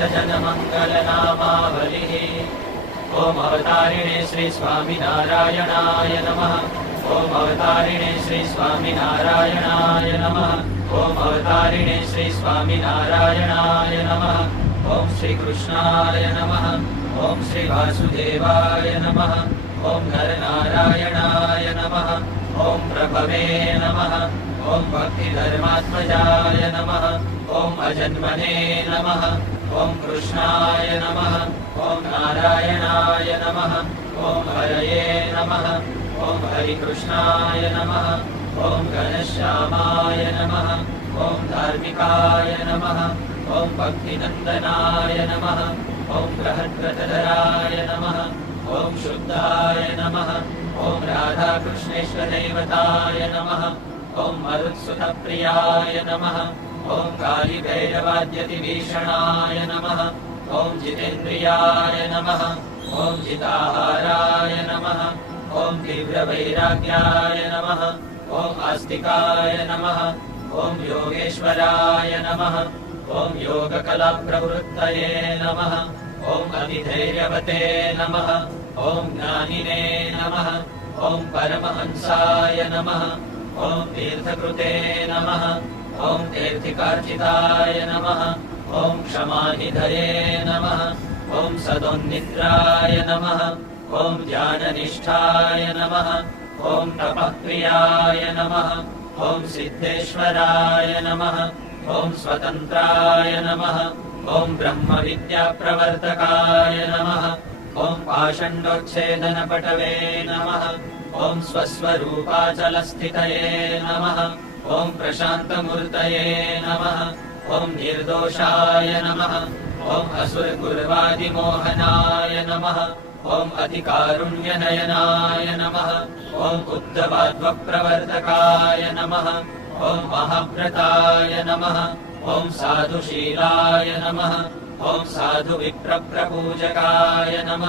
अष्टशतमङ्गलनामावलिः ॐ अवतारिणे श्रीस्वामिनारायणाय नमः। ॐ अवतारिणे श्रीस्वामिनारायणाय नमः। ॐ अवतारिणे श्रीस्वामिनारायणाय नमः। ॐ श्रीकृष्णाय नमः। ॐ श्रीवासुदेवाय नमः। ॐ नरनारायणाय नमः। ॐ प्रभवे नमः। ॐ भक्तिधर्मात्मजाय नमः। ॐ अजन्मने नमः। ॐ कृष्णाय नमः ॐ नारायणाय नमः ॐ हरये नमः ॐ हरिकृष्णाय नमः ॐ घनश्यामाय नमः ॐ धार्मिकाय नमः ॐ भक्तिनन्दनाय नमः ॐ बृहद्रथधराय नमः ॐ शुद्धाय नमः ॐ राधाकृष्णेश्वरदेवताय नमः ॐ मरुत्सुतप्रियाय नमः ॐ कालिभैरवाद्यतिभीषणाय नमः ॐ जितेन्द्रियाय नमः ॐ जिताहाराय नमः ॐ तीव्रवैराग्याय नमः ॐ आस्तिकाय नमः ॐ योगेश्वराय नमः ॐ योगकलाप्रवृत्तये नमः ॐ अतिधैर्यवते नमः ॐ ज्ञानिने नमः ॐ परमहंसाय नमः ॐ तीर्थकृते नमः ॐ तीर्थिकार्चिताय नमः। ॐ क्षमानिधये नमः। ॐ सदोन्निद्राय नमः। ॐ ज्ञाननिष्ठाय नमः। ॐ तपःप्रियाय नमः। ॐ सिद्धेश्वराय नमः। ॐ स्वतन्त्राय नमः। ॐ ब्रह्मविद्याप्रवर्तकाय नमः। ॐ पाषण्डोच्छेदनपटवे नमः। ॐ स्वस्वरूपाचलस्थितये नमः ॐ प्रशान्तमूर्तये नमः। ॐ निर्दोषाय नमः। ॐ असुरकुर्वादिमोहनाय नमः। ॐ अतिकारुण्यनयनाय नमः। ॐ उद्धवाद्वप्रवर्तकाय नमः। ॐ महाव्रताय नमः। ॐ साधुशीलाय नमः। ॐ साधुविप्रप्रपूजकाय नमः